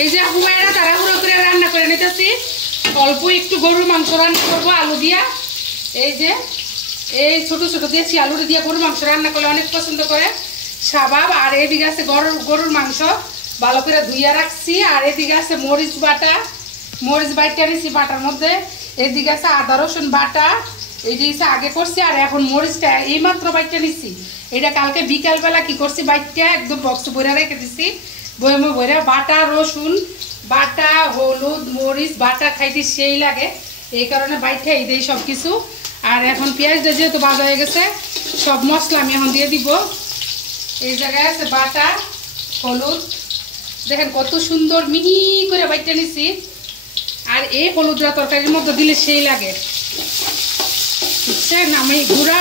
এই যে আপু ভাইরা তাড়াহুড়ো করে রান্না করে নিতেছি, অল্প একটু গরুর মাংস রান্না করবো আলু দিয়া। এই যে এই ছোট ছোট দেশি আলু দিয়ে গরুর মাংস রান্না করলে অনেক পছন্দ করে শাবাব। আর এদিকে আছে গরুর মাংস ভালো করে ধুইয়া রাখছি। আর এদিকে আছে মরিচ বাটা, মরিচ বাইটা নিছি বাটার মধ্যে। এদিকে আছে আদা রসুন বাটা, এটি আগে করছি। আর এখন মরিচটা এইমাত্র বাইটা নিছি, এটা কালকে বিকালবেলা কি করছি বাইটা একদম বক্স ভরে রেখে দিছি, বয়মে ভরে। বাটা রসুন বাটা, হলুদ মরিচ বাটা খাইতে সেই লাগে, এই কারণে বাইটা এই দেই সব কিছু। আর এখন পেঁয়াজটা যেহেতু ভাজা হয়ে গেছে, সব মশলা আমি এখন দিয়ে দিব। এই জায়গায় আছে বাটা হলুদ, দেখেন কত সুন্দর মিহি করে বাইটা নিছি। আর এই হলুদরা তরকারির মধ্যে দিলে সেই লাগে, বুঝছেন। আমি গুঁড়া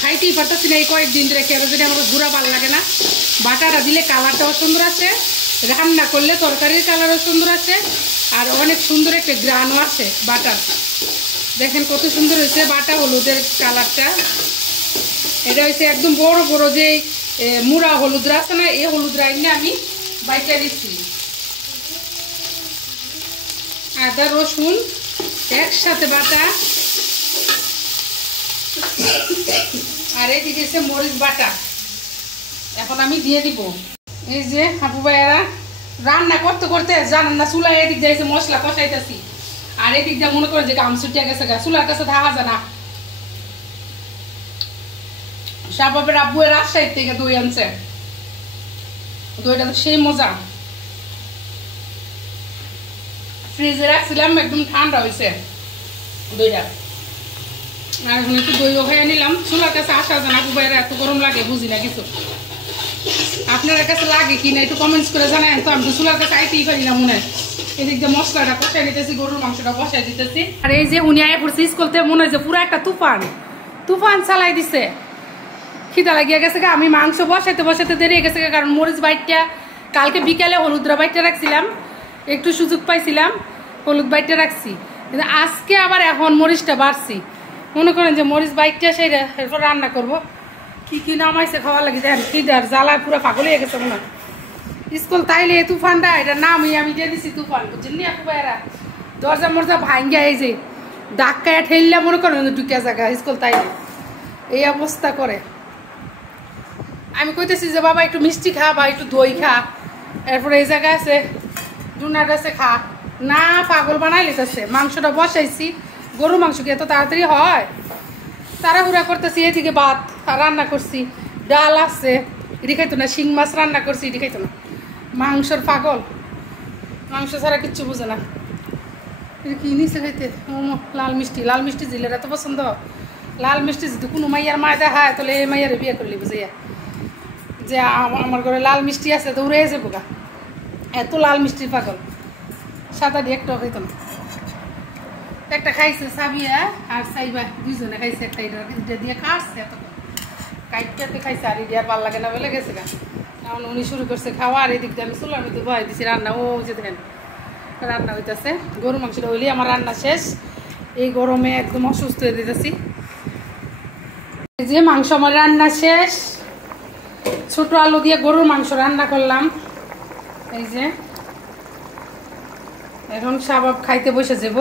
খাইতেই পারতেছি না এই কয়েকদিন ধরে, কেন যদি আমার গুঁড়া ভালো লাগে না। বাটাটা দিলে কালারটাও সুন্দর আছে, রান্না করলে তরকারির কালারও সুন্দর আছে, আর অনেক সুন্দর একটা গ্রানও আছে বাটার। দেখেন কত সুন্দর হয়েছে বাটা হলুদের কালারটা। এটা হচ্ছে একদম বড় বড় যে মুড়া হলুদরা আছে না, এই হলুদরা এনে আমি বাইটা দিচ্ছি। আদা রসুন একসাথে বাটা, আর এদিকে আছে মরিচ বাটা, এখন আমি দিয়ে দিব। এই যে আপু ভাইয়ারা রান্না করতে করতে জানেন না, চুলা এদিক যাইছে মশলা কষাইতেছি, আর এদিক দিয়ে মনে করেন যে গাম ছুটিয়া গেছে গা, চুলার কাছে থাকা যায় না। শাবাবের আব্বু রাজশাহী থেকে দই আনছে, দইটা তো সেই মজা, ফ্রিজে রাখছিলাম একদম ঠান্ডা হয়েছে দইটা। আর এখন একটু দইও খাইয়ে নিলাম। চুলার কাছে আসা যায় না আপু ভাইয়ারা, এত গরম লাগে বুঝি না কিছু। আপনার কাছে লাগে কিনা একটু কমেন্টস করে জানাই। তো আমি তো চুলার কাছে আইতেই পারি না মনে হয়। এদিক দিয়ে মশলাটা কষাই নিতেছি, গরুর মাংসটা বসাই দিতেছি। আর এই যে উনি আয় পড়ছে স্কুল থেকে, মনে হয় যে পুরো একটা তুফান চালাই দিছে। খিদা লাগিয়ে গেছে, আমি মাংস বসাইতে বসাইতে দেরি হয়ে গেছে, কারণ মরিচ বাইটটা কালকে বিকালে হলুদরা বাইটটা রাখছিলাম, একটু সুযোগ পাইছিলাম হলুদ বাইটটা রাখছি, কিন্তু আজকে আবার এখন মরিচটা বাড়ছি। মনে করেন যে মরিচ বাইটটা সেইটা এরপর রান্না করবো। কি কি নামাইছে খাওয়া লাগে, দেখেন খিদার জ্বালায় পুরো পাগল হয়ে গেছে মনে হয়। স্কুল তাইলে এই তুফানটা, এটা নামই আমি দিয়ে দিছি তুফান, বুঝছেন নি আপু ভাইয়ারা। দরজা মরজা ভাঙ্গিয়া এই যে ধাক্কায় ঠেললে মনে করেন ঢুকিয়া জায়গা স্কুল তাইলে এই অবস্থা করে। আমি কইতেছি যে বাবা একটু মিষ্টি খা বা একটু দই খা, এরপরে এই জায়গায় আছে জুনার কাছে খা না, পাগল বানাই লিতেছে। মাংসটা বসাইছি, গরু মাংস কি এত তাড়াতাড়ি হয়, তাড়াহুড়া করতেছি। এদিকে ভাত রান্না করছি, ডাল আছে, এটি খাইতো না, শিং মাছ রান্না করছি, এটি খাইতো না। মাংসর পাগল, মাংস ছাড়া কিচ্ছু বুঝে না। এটা কি নিচে খাইতে লাল মিষ্টি জিলের এত পছন্দ। লাল মিষ্টি যদি কোনো মাইয়ার মায় দেখায় তাহলে এই মাইয়ারে বিয়ে করলি বুঝাইয়া যে আমার ঘরে লাল মিষ্টি আছে, তো উড়ে যাবো গা, এত লাল মিষ্টির পাগল। সাদা দিয়ে একটাও খাইতো না। একটা খাইছে সাবিয়া আর সাইবা, দুইজনে খাইছে, একটা এটা দিয়ে খাচ্ছে এত কাইটটাতে খাইছে। আর এটি আর ভাল লাগে না বলে গেছে গা, এখন উনি শুরু করছে খাওয়া। আর এদিক দিয়ে আমি চুলার মধ্যে বহাই দিছি রান্না। ও যে দেখেন রান্না হইতেছে, গরু মাংসটা হইলে আমার রান্না শেষ। এই গরমে একদম অসুস্থ হয়ে দিতেছি। এই যে মাংস আমার রান্না শেষ, ছোট আলু দিয়ে গরুর মাংস রান্না করলাম। এই যে এখন শাবাব খাইতে বসে যাব।